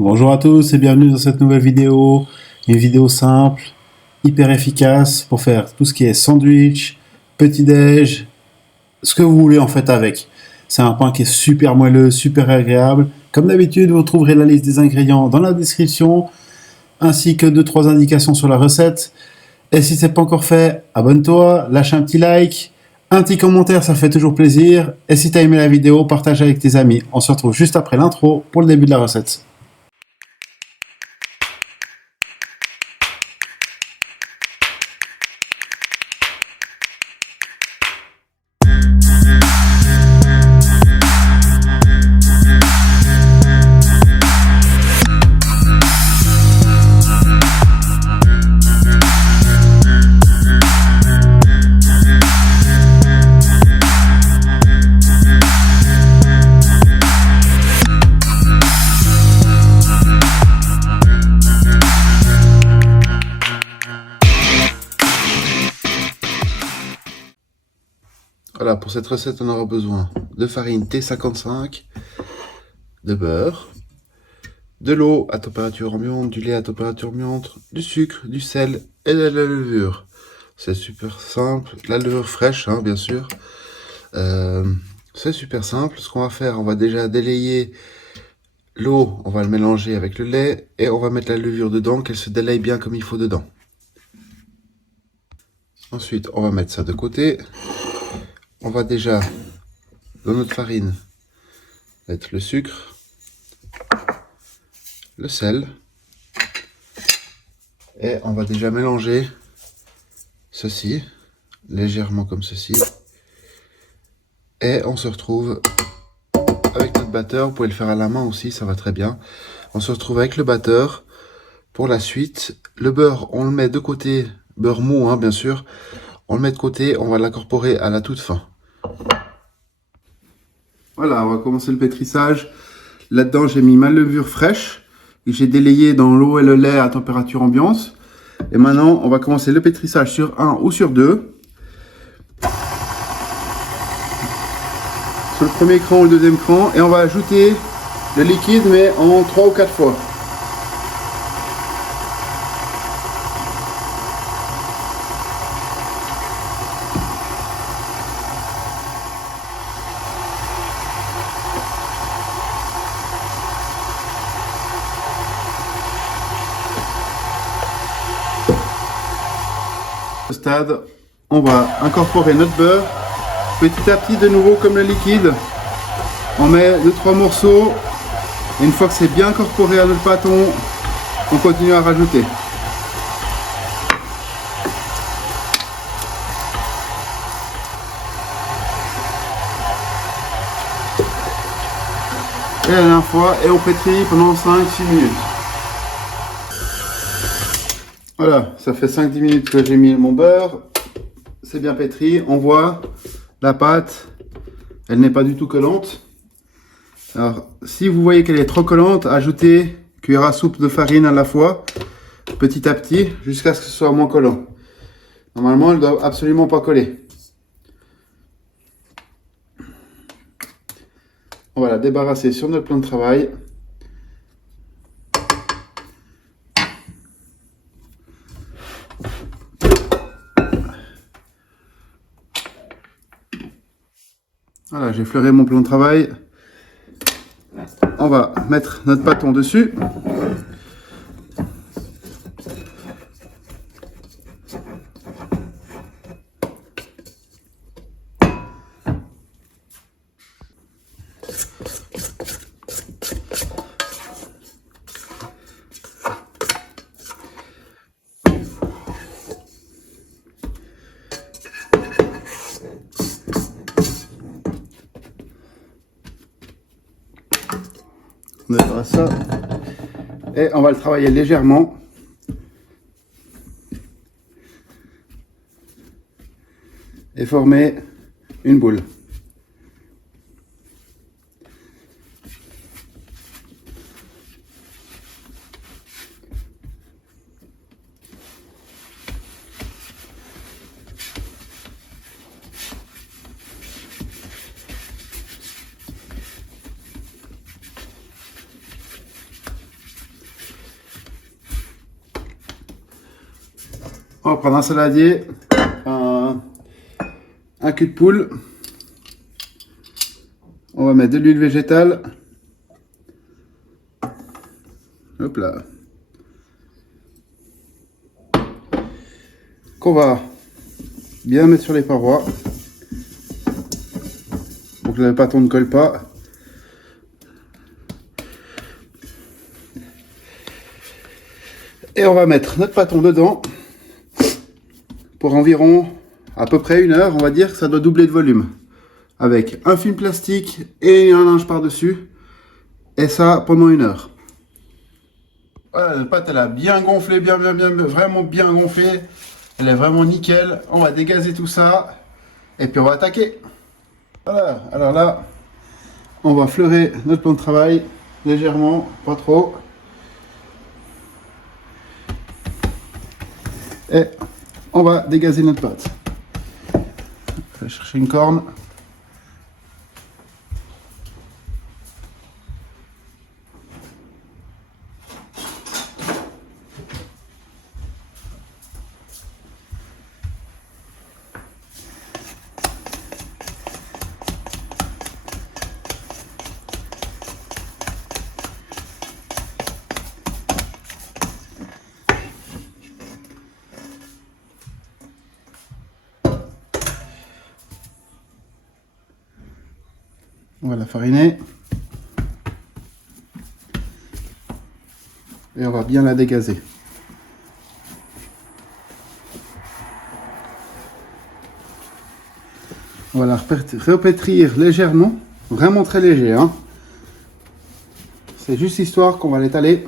Bonjour à tous et bienvenue dans cette nouvelle vidéo. Une vidéo simple, hyper efficace pour faire tout ce qui est sandwich, petit-déj, ce que vous voulez en fait avec. C'est un pain qui est super moelleux, super agréable. Comme d'habitude, vous trouverez la liste des ingrédients dans la description, ainsi que 2-3 indications sur la recette. Et si ce n'est pas encore fait, abonne-toi, lâche un petit like, un petit commentaire, ça fait toujours plaisir. Et si tu as aimé la vidéo, partage avec tes amis. On se retrouve juste après l'intro pour le début de la recette. Voilà, pour cette recette, on aura besoin de farine T55, de beurre, de l'eau à température ambiante, du lait à température ambiante, du sucre, du sel et de la levure. C'est super simple, la levure fraîche, bien sûr. C'est super simple. Ce qu'on va faire, on va déjà délayer l'eau, on va le mélanger avec le lait et on va mettre la levure dedans, qu'elle se délaye bien comme il faut dedans. Ensuite, on va mettre ça de côté. On va déjà, dans notre farine, mettre le sucre, le sel, et on va déjà mélanger ceci, légèrement comme ceci, et on se retrouve avec notre batteur. Vous pouvez le faire à la main aussi, ça va très bien. On se retrouve avec le batteur. Pour la suite, le beurre, on le met de côté, beurre mou bien sûr, on le met de côté, on va l'incorporer à la toute fin. Voilà, on va commencer le pétrissage. Là-dedans, j'ai mis ma levure fraîche, que j'ai délayée dans l'eau et le lait à température ambiante. Et maintenant, on va commencer le pétrissage sur 1 ou sur 2. Sur le premier cran ou le deuxième cran. Et on va ajouter le liquide, mais en 3 ou 4 fois. Stade, on va incorporer notre beurre petit à petit, de nouveau comme le liquide. On met 2-3 morceaux et une fois que c'est bien incorporé à notre pâton, on continue à rajouter. Et la dernière fois, et on pétrit pendant 5-6 minutes. Voilà, ça fait 5-10 minutes que j'ai mis mon beurre. C'est bien pétri. On voit la pâte, elle n'est pas du tout collante. Alors, si vous voyez qu'elle est trop collante, ajoutez cuillère à soupe de farine à la fois, petit à petit, jusqu'à ce que ce soit moins collant. Normalement, elle ne doit absolument pas coller. On va la débarrasser sur notre plan de travail. Voilà, j'ai fleuré mon plan de travail. On va mettre notre pâton dessus. On débarrasse ça. Et on va le travailler légèrement. Et former une boule. On va prendre un saladier, un cul de poule. On va mettre de l'huile végétale. Hop là. Qu'on va bien mettre sur les parois. Pour que le pâton ne colle pas. Et on va mettre notre pâton dedans. Pour environ à peu près 1 heure, on va dire que ça doit doubler de volume. Avec un film plastique et un linge par-dessus. Et ça pendant 1 heure. Voilà, la pâte elle a bien gonflé, vraiment bien gonflé. Elle est vraiment nickel. On va dégazer tout ça. Et puis on va attaquer. Voilà, alors là, on va fleurer notre plan de travail légèrement, pas trop. Et on va dégazer notre pâte. Je vais chercher une corne. On va la fariner. Et on va bien la dégazer. On va la repétrir légèrement. Vraiment très léger, hein. C'est juste histoire qu'on va l'étaler.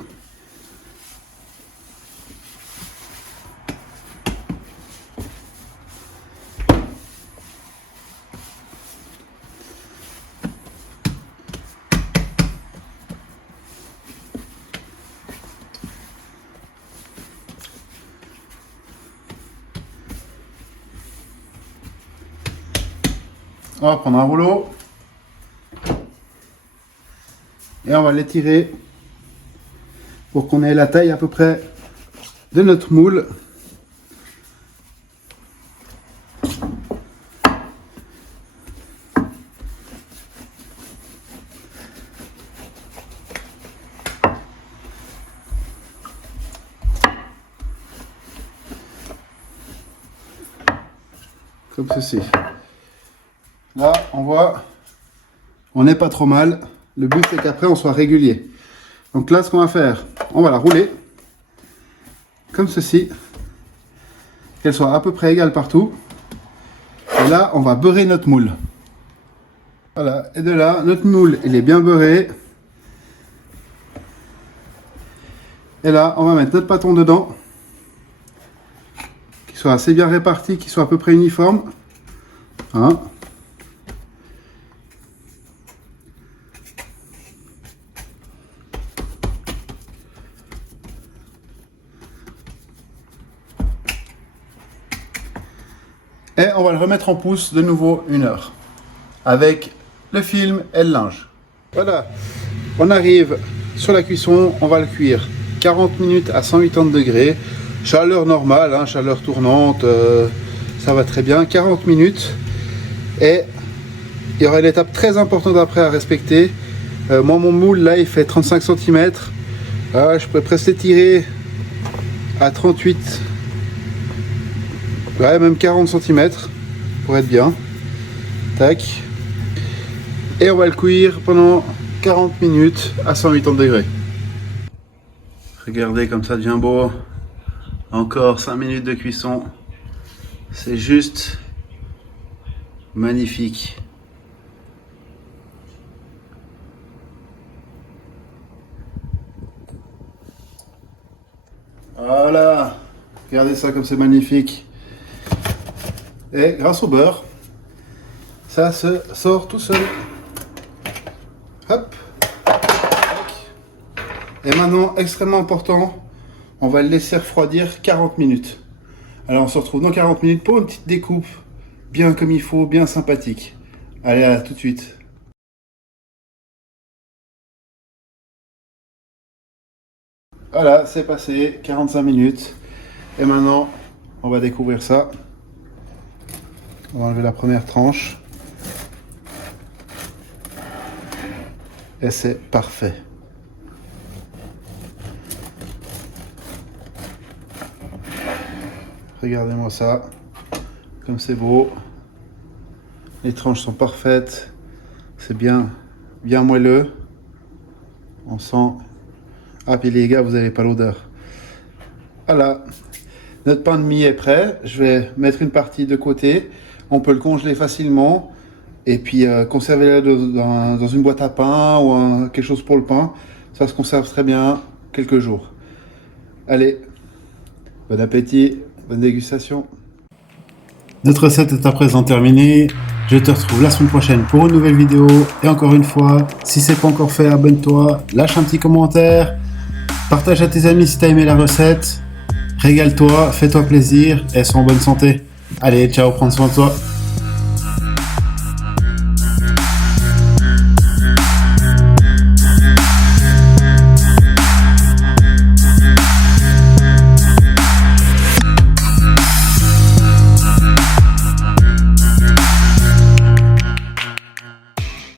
On va prendre un rouleau et on va l'étirer pour qu'on ait la taille à peu près de notre moule. Comme ceci. Là, on voit, on n'est pas trop mal. Le but, c'est qu'après, on soit régulier. Donc là, ce qu'on va faire, on va la rouler. Comme ceci. Qu'elle soit à peu près égale partout. Et là, on va beurrer notre moule. Voilà. Et de là, notre moule, il est bien beurré. Et là, on va mettre notre pâton dedans. Qu'il soit assez bien réparti, qu'il soit à peu près uniforme. Hein. Et on va le remettre en pouce de nouveau 1 heure. Avec le film et le linge. Voilà. On arrive sur la cuisson. On va le cuire 40 minutes à 180 degrés. Chaleur normale, hein, chaleur tournante. Ça va très bien. 40 minutes. Et il y aura une étape très importante après à respecter. Moi, mon moule, là, il fait 35 cm. Je peux presque l'étirer à 38. Ouais, même 40 cm pour être bien. Tac. Et on va le cuire pendant 40 minutes à 180 degrés. Regardez comme ça devient beau. Encore 5 minutes de cuisson. C'est juste magnifique. Voilà. Regardez ça comme c'est magnifique. Et grâce au beurre, ça se sort tout seul. Hop. Et maintenant, extrêmement important, on va le laisser refroidir 40 minutes. Alors on se retrouve dans 40 minutes pour une petite découpe, bien comme il faut, bien sympathique. Allez, à tout de suite. Voilà, c'est passé 45 minutes. Et maintenant, on va découvrir ça. On va enlever la première tranche. Et c'est parfait. Regardez-moi ça. Comme c'est beau. Les tranches sont parfaites. C'est bien moelleux. On sent... Ah, puis les gars, vous n'avez pas l'odeur. Voilà. Notre pain de mie est prêt. Je vais mettre une partie de côté. On peut le congeler facilement. Et puis conserver dans une boîte à pain ou quelque chose pour le pain. Ça se conserve très bien quelques jours. Allez, bon appétit, bonne dégustation. Notre recette est à présent terminée. Je te retrouve la semaine prochaine pour une nouvelle vidéo. Et encore une fois, si ce n'est pas encore fait, abonne-toi, lâche un petit commentaire, partage à tes amis si tu as aimé la recette. Régale-toi, fais-toi plaisir et sois en bonne santé. Allez, ciao, prends soin de toi.